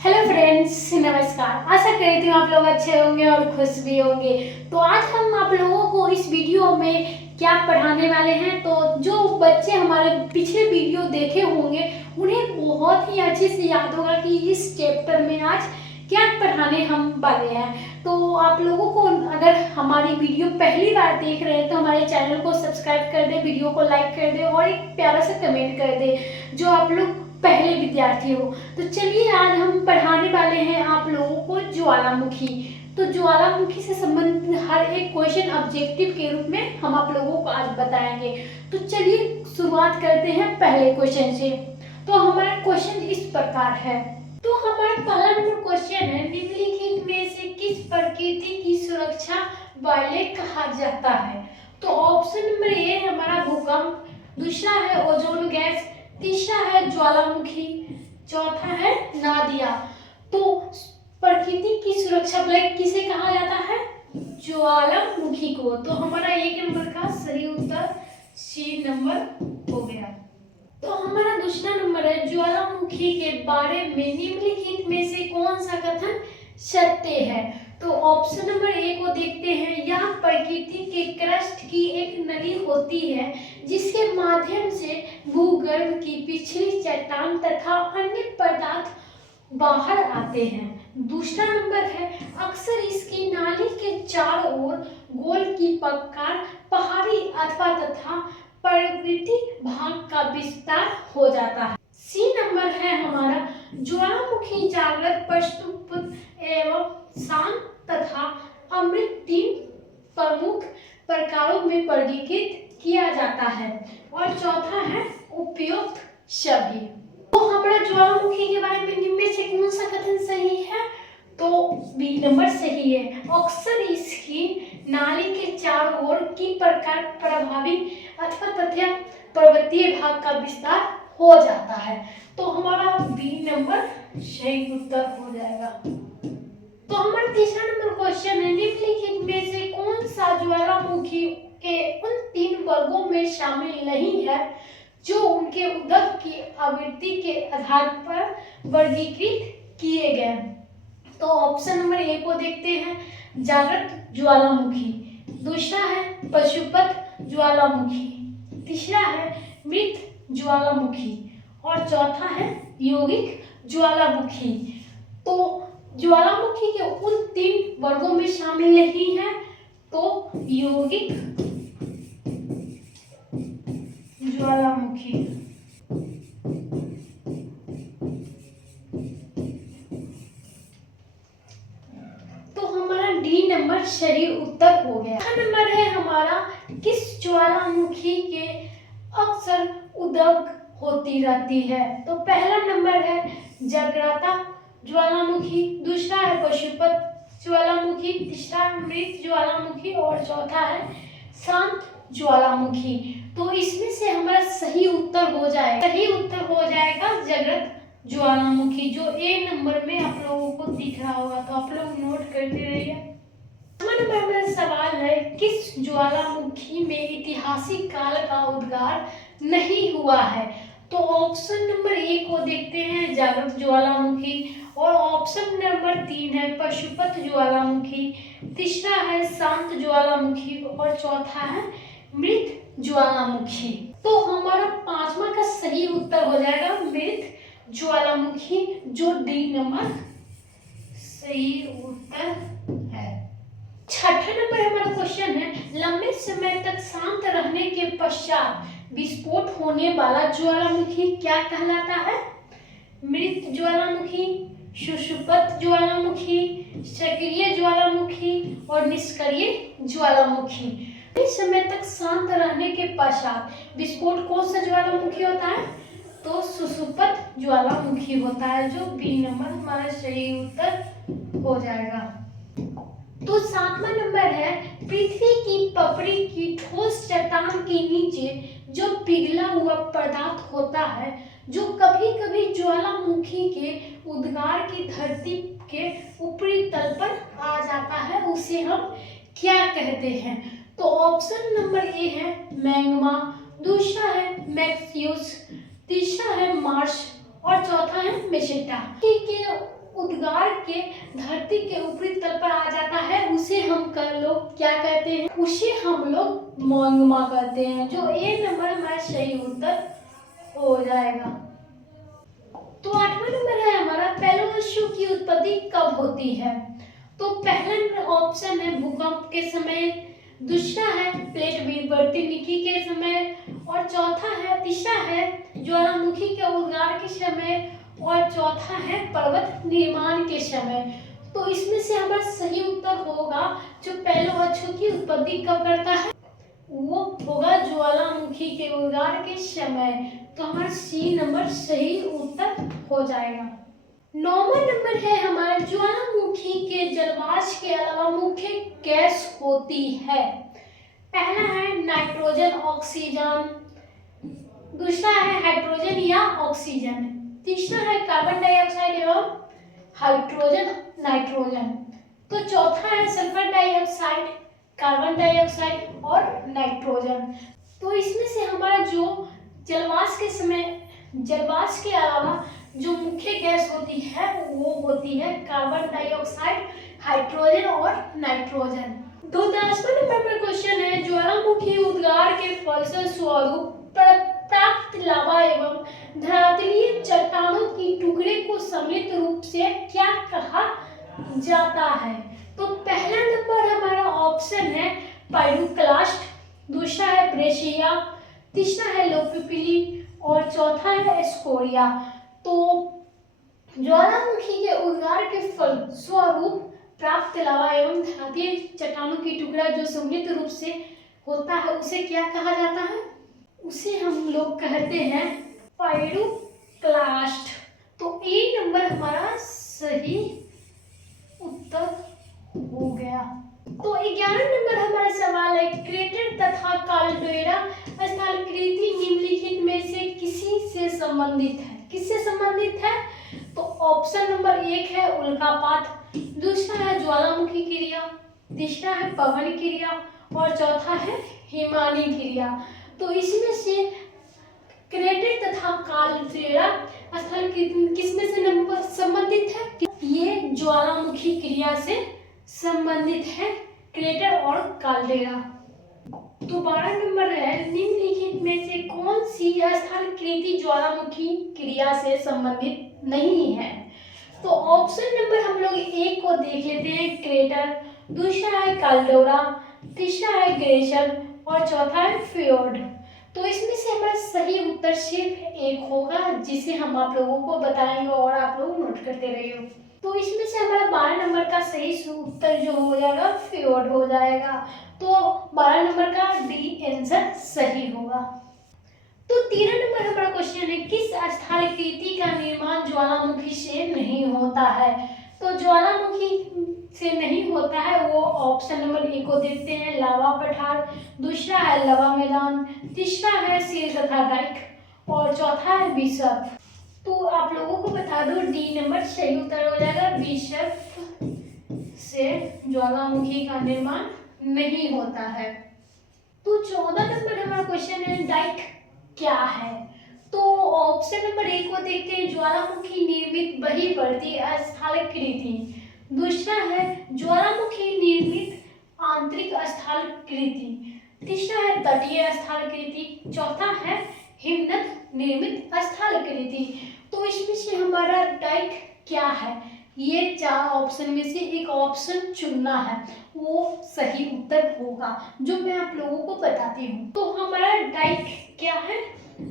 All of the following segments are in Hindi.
हेलो फ्रेंड्स, नमस्कार। आशा करती हूँ आप लोग अच्छे होंगे और खुश भी होंगे। तो आज हम आप लोगों को इस वीडियो में क्या पढ़ाने वाले हैं, तो जो बच्चे हमारे पिछले वीडियो देखे होंगे उन्हें बहुत ही अच्छे से याद होगा कि इस चैप्टर में आज क्या पढ़ाने हम वाले हैं। तो आप लोगों को अगर हमारी वीडियो पहली बार देख रहे हैं तो हमारे चैनल को सब्सक्राइब कर दे, वीडियो को लाइक कर दे और एक प्यारा सा कमेंट कर दे जो आप लोग पहले विद्यार्थी हो। तो चलिए आज हम पढ़ाने वाले हैं आप लोगों को ज्वालामुखी। तो ज्वालामुखी से संबंधित हर एक क्वेश्चन ऑब्जेक्टिव के रूप में हम आप लोगों को आज बताएंगे। तो चलिए शुरुआत करते हैं पहले क्वेश्चन से। तो हमारा क्वेश्चन इस प्रकार है। तो हमारा पहला नंबर क्वेश्चन है, निम्नलिखित में से किस प्रकृति की सुरक्षा वाले कहा जाता है। तो ऑप्शन नंबर ए हमारा भूकंप, दूसरा है ओजोन गैस, तीसरा है ज्वालामुखी, चौथा है नादिया। तो प्रकृति की सुरक्षा वाले किसे कहा जाता है? ज्वालामुखी को। तो हमारा एक नंबर का सही उत्तर सी नंबर हो गया। तो हमारा दूसरा नंबर है, ज्वालामुखी के बारे में निम्नलिखित में से कौन सा कथन सत्य है। तो ऑप्शन नंबर ए को देखते हैं। यह प्रकृति के क्रस्ट की एक नली होती है जिसके माध्यम से भूगर्भ की पिछली चट्टान तथा अन्य पदार्थ बाहर आते हैं। दूसरा नंबर है, अक्सर इसकी नाली के चारों ओर गोल की प्रकार पहाड़ी अथवा तथा पर्वतीय भाग का विस्तार हो जाता है। सी नंबर है हमारा, ज्वालामुखी जागृत, प्रस्तुत एवं शांत तथा अमृत तीन प्रमुख प्रकारों में वर्गीकृत किया जाता है। और चौथा है उपयुक्त सभी। तो हमारा ज्वालामुखी के बारे में निम्न में से कौन सा कथन सही है? तो बी नंबर सही है। अक्सर इसकी नाली के चारों ओर की प्रकार प्रभावी अथवा तथा पर्वतीय भाग का विस्तार हो जाता है। तो हमारा बी नंबर सही उत्तर हो जाएगा। तो हमारा तीसरा नंबर क्वेश्चन है, निम्नलिखित में से कौन सा ज्वालामुखी के उन तीन वर्गों में शामिल नहीं है जो उनके उद्गम की आवृत्ति के आधार पर वर्गीकृत किए गए। तो ऑप्शन नंबर ए को देखते हैं, जागृत ज्वालामुखी, दूसरा है पशुपत ज्वालामुखी, तीसरा है मृत ज्वालामुखी और चौथा है यौगिक ज्वालामुखी। तो ज्वालामुखी के उन तीन वर्गों में शामिल नहीं है तो यौगिक ज्वालामुखी। तो हमारा डी नंबर सही उत्तर हो गया। नंबर है हमारा, किस ज्वालामुखी के अक्सर उद्गम होती रहती है। तो पहला नंबर है जागृता ज्वालामुखी, दूसरा है पशुपत ज्वालामुखी, तीसरा मृत ज्वालामुखी और चौथा है शांत ज्वालामुखी। तो इसमें से हमारा सही उत्तर हो जाएगा जागृत ज्वालामुखी, जो ए नंबर में आप लोगों को दिख रहा होगा। तो आप लोग नोट करते रहिए। नंबर में सवाल है, किस ज्वालामुखी में ऐतिहासिक काल का उद्गार नहीं हुआ है। तो ऑप्शन नंबर ए को देखते हैं, जागृत ज्वालामुखी, और ऑप्शन नंबर 3 है पशुपत ज्वालामुखी, तीसरा है शांत ज्वालामुखी और चौथा है मृत ज्वालामुखी। तो हमारा पांचवा का सही उत्तर हो जाएगा मृत ज्वालामुखी, जो डी नंबर सही उत्तर है। छठा नंबर हमारा क्वेश्चन है, लंबे समय तक शांत रहने के पश्चात विस्फोट होने वाला ज्वालामुखी क्या कहलाता है? मृत ज्वालामुखी, सुषुप्त ज्वालामुखी, सक्रिय ज्वालामुखी और निष्क्रिय ज्वालामुखी। लंबे समय तक शांत रहने के पश्चात विस्फोट कौन सा ज्वालामुखी होता है? तो सुषुप्त ज्वालामुखी होता है, जो बी नंबर हमारा सही उत्तर हो जाएगा। तो सातवां नंबर है, पृथ्वी की पपड़ी की ठोस चट्टान के नीचे जो पिघला हुआ पदार्थ होता है, जो कभी कभी ज्वालामुखी के उद्गार की धरती के ऊपरी तल पर आ जाता है, उसे हम क्या कहते हैं? तो ऑप्शन नंबर ए है मैग्मा, दूसरा है मैक्सियस, तीसरा है मार्स और चौथा है मेसेटा। के उद्गार के धरती के ऊपरी तल पर आ जाता है उसे हम लोग क्या कहते हैं, उसे हम लोग मैग्मा कहते हैं। जो ए नंबर हमारा सही उत्तर हो जाएगा। तो 8वां नंबर है हमारा, पेलोवेसू की उत्पत्ति कब होती है? तो पहला ऑप्शन है भूकंप के समय, दूसरा है प्लेट विवर्तनिकी के समय, और तीसरा है ज्वालामुखी के उद्गार के समय, और चौथा है पर्वत निर्माण के समय। तो इसमें से हमारा सही उत्तर होगा जो पेलोवेसू की उत्पत्ति कब करता है, वो होगा ज्वालामुखी के उद्गार के समय। तो हमारा सी नंबर सही उत्तर हो जाएगा। 9वां नंबर है हमारा, ज्वालामुखी के जलवाष्प के अलावा मुख्य गैस होती है। पहला है नाइट्रोजन ऑक्सीजन, दूसरा है हाइड्रोजन या ऑक्सीजन, तीसरा है कार्बन डाइऑक्साइड एवं हाइड्रोजन नाइट्रोजन, तो चौथा है सल्फर डाइऑक्साइड, कार्बन डाइऑक्साइड और नाइट्रोजन। तो इसमें से हमारा जो जलवाष्प के अलावा जो मुख्य गैस होती है वो होती है कार्बन डाइऑक्साइड, हाइड्रोजन और नाइट्रोजन। तो 10वां नंबर पर क्वेश्चन है, ज्वालामुखी उद्गार के फलस्वरूप प्राप्त लावा एवं धरातलीय चट्टानों की टुकड़े को सम्मिलित रूप से क्या कहा जाता है? तो पहला नंबर हमारा ऑप्शन है पाइरोक्लास्ट, दूसरा है ब्रेशिया, तीसरा है लोपिपिली और चौथा है स्कोरिया। तो ज्वालामुखी के उद्गार के फल स्वरूप प्राप्त लावा एवं धरातलीय चट्टानों की टुकड़ा जो सम्मिलित रूप से होता है उसे क्या कहा जाता है? उसे हम लोग कहते हैं पाइरोक्लास्ट। तो ए नंबर हमारा सही उत्तर हो गया। तो 11वां नंबर हमारा सवाल है, क्रेटर तथा काल्डेरा स्थलाकृति निम्नलिखित में से किसी से संबंधित है? किससे संबंधित है? तो ऑप्शन नंबर 1 है उल्कापात, दूसरा है ज्वालामुखी क्रिया, तीसरा है पवन क्रिया और चौथा है हिमानी क्रिया। तो इसमें से क्रेटर तथा काल्डेरा स्थलाकृति किसमें से संबंधित है? ये ज्वालामुखी क्रिया से संबंधित है, क्रेटर और काल्डेरा। तो 12 नंबर है, निम्नलिखित में से कौन सी स्थलाकृति ज्वालामुखी क्रिया से संबंधित नहीं है? तो ऑप्शन नंबर हम लोग एक को देख लेते हैं, क्रेटर, दूसरा है काल्डेरा, तीसरा है ग्लेशियर और चौथा है फ्योर्ड। तो इसमें से हमारा सही उत्तर सिर्फ एक होगा जिसे हम आप लोगों को बताएंगे और आप लोग नोट करते रहिए। तो इसमें से हमारा 12 नंबर का सही उत्तर जो हो जाएगा फ्योर्ड हो जाएगा। तो 12 नंबर का डी आंसर सही होगा। तो 13 नंबर हमारा क्वेश्चन है, किस स्थलाकृति का निर्माण ज्वालामुखी से नहीं होता है? तो ज्वालामुखी से नहीं होता है वो ऑप्शन नंबर 1 को देखते हैं, लावा पठार, दूसरा है लवा मैदान, तीसरा है सिर तथा डाइक और चौथा है बिशप। तो आप लोगों को बता दो डी नंबर सही उत्तर हो जाएगा, बिशप से ज्वालामुखी का निर्माण नहीं होता है। तो 14 नंबर हमारा क्वेश्चन है, डाइक क्या है? तो ऑप्शन नंबर 1 को देखते हैं, ज्वालामुखी निर्मित बहिर्वर्ती स्थलाकृति, दूसरा है ज्वालामुखी निर्मित आंतरिक स्थलाकृति, तीसरा है तटीय स्थलाकृति, चौथा है हिमनद निर्मित स्थलाकृति। तो इसमें से हमारा डाइक क्या है? ये 4 ऑप्शन में से एक ऑप्शन चुनना है, वो सही उत्तर होगा जो मैं आप लोगों को बताती हूँ। तो हमारा डाइक क्या है?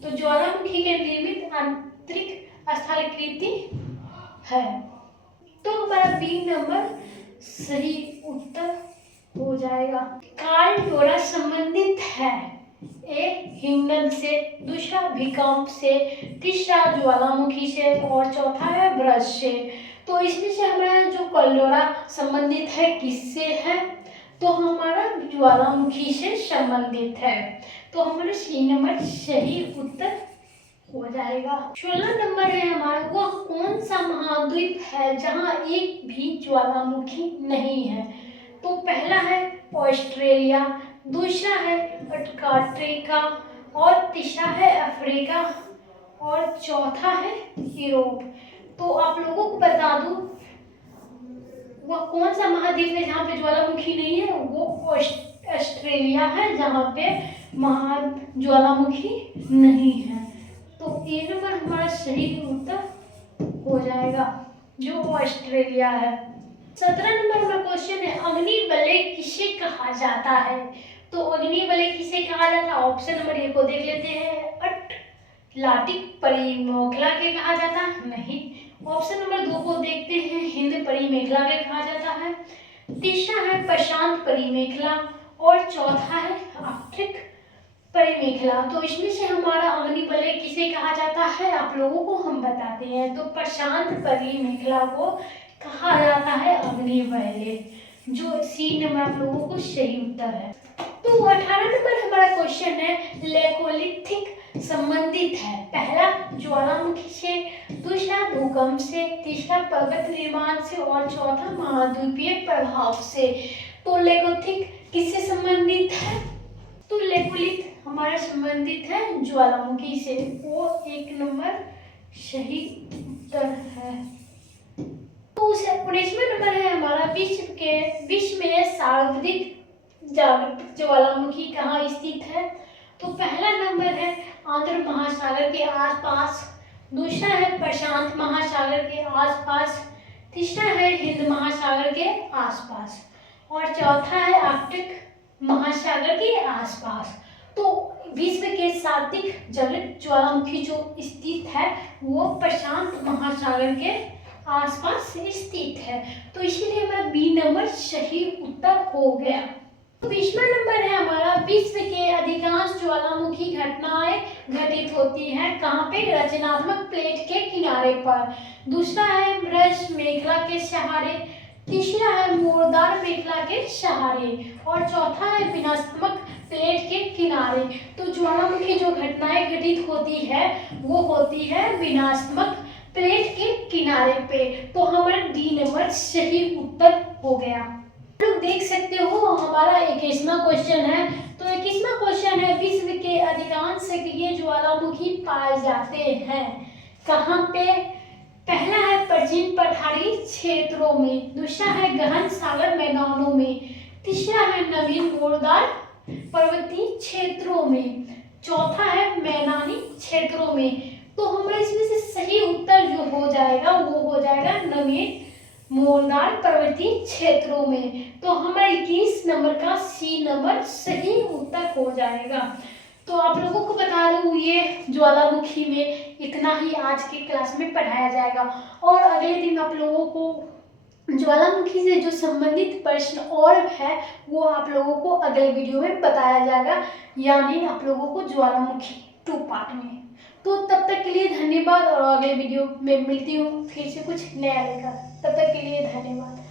तो ज्वालामुखी के निर्मित आंतरिक स्थलाकृति है। तो हमारा बी नंबर सही उत्तर हो जाएगा। काल्डेरा संबंधित है, ए हिमनद से, दूसरा भूकंप से, तीसरा ज्वालामुखी से और चौथा है ब्रज से। तो इसमें से हमारा जो काल्डेरा संबंधित है किससे है? तो हमारा ज्वालामुखी से संबंधित है। तो हमारा सी नंबर सही उत्तर हो जाएगा। 16 नंबर है हमारा, वह कौन सा महाद्वीप है जहां एक भी ज्वालामुखी नहीं है? तो पहला है ऑस्ट्रेलिया, दूसरा है अंटार्कटिका और तीसरा है अफ्रीका और चौथा है यूरोप। तो आप लोगों को बता दूं वह कौन सा महाद्वीप है जहाँ पे ज्वालामुखी नहीं है? वो ऑस्ट्रेलिया है, जहाँ पे ज्वालामुखी नहीं है। तो ए नंबर हमारा सही उत्तर हो जाएगा, जो ऑस्ट्रेलिया है। 17 नंबर हमारा क्वेश्चन है, अग्निवलय किसे कहा जाता है? तो अग्निवलय किसे कहा जाता है? ऑप्शन नंबर ए को देख लेते हैं। अटलांटिक परिमेखला के कहा जाता है? नहीं। ऑप्शन नंबर 2 को देखते हैं, हिंद परिमेखला के कहा जाता है। तीसरा है प्रशांत परिमेखला और चौथा है आर्कटिक परिमेखला। तो इसमें से हमारा अग्निवलय किसे कहा जाता है आप लोगों को हम बताते हैं। तो प्रशांत परिमेखला को कहा जाता है अग्निवलय, जो सी नंबर आप लोगों को सही उत्तर है। तो 18 नंबर हमारा क्वेश्चन है, लेकोलिथिक संबंधित है पहला ज्वालामुखी से, दूसरा भूकंप से, तीसरा पर्वत निर्माण से और चौथा महाद्वीपीय प्रभाव से। तो लेकोलिथिक किससे संबंधित है? तो लेकोलिथ हमारा संबंधित है ज्वालामुखी से, वो 1 नंबर सही उत्तर है। तो 19वां नंबर है हमारा, विश्व में सर्वाधिक जागृत ज्वालामुखी कहाँ स्थित है? तो पहला नंबर है आंध्र महासागर के आसपास, दूसरा है प्रशांत महासागर के आसपास, तीसरा है हिंद महासागर के आसपास और चौथा है आर्कटिक महासागर के आसपास। तो विश्व के सर्वाधिक जागृत ज्वालामुखी जो स्थित है वो प्रशांत महासागर के आसपास स्थित है। तो इसीलिए हमारा बी नंबर सही उत्तर हो गया। 20वां नंबर है हमारा, विश्व के अधिकांश ज्वालामुखी घटनाएं घटित होती हैं कहाँ पे? रचनात्मक प्लेट के किनारे पर। दूसरा है ब्रज मेखला के सहारे, तीसरा है मोरदार मेखला के सहारे और चौथा है विनाशात्मक प्लेट के किनारे। तो ज्वालामुखी जो घटनाएं घटित होती है वो होती है विनाशात्मक प्लेट के किनारे पे। तो हमारा डी नंबर सही उत्तर हो गया। लोग देख सकते हो हमारा 21वां क्वेश्चन है। तो 21वां क्वेश्चन है, विश्व के अधिकांश सक्रिय ज्वालामुखी पाए जाते हैं कहाँ पे? पहला है प्राचीन पठारी क्षेत्रों में, दूसरा है गहन सागर मैदानों में, तीसरा है नवीन मोरदार पर्वतीय क्षेत्रों में, चौथा है मैदानी क्षेत्रों में। तो हमारा इसमें से सही उत्तर जो हो जाएगा वो हो जाएगा नवीन मोरदार पर्वतीय क्षेत्रों में। तो हमारा 21 नंबर का सी नंबर सही उत्तर हो जाएगा। तो आप लोगों को बता दूं ये ज्वालामुखी में इतना ही आज की क्लास में पढ़ाया जाएगा और अगले दिन आप लोगों को ज्वालामुखी से जो संबंधित प्रश्न और है वो आप लोगों को अगले वीडियो में बताया जाएगा, यानी आप लोगों को ज्वालामुखी 2 पार्ट में। तो तब तक के लिए धन्यवाद और अगले वीडियो में मिलती हूँ फिर से कुछ नया लेकर। तब तक के लिए धन्यवाद।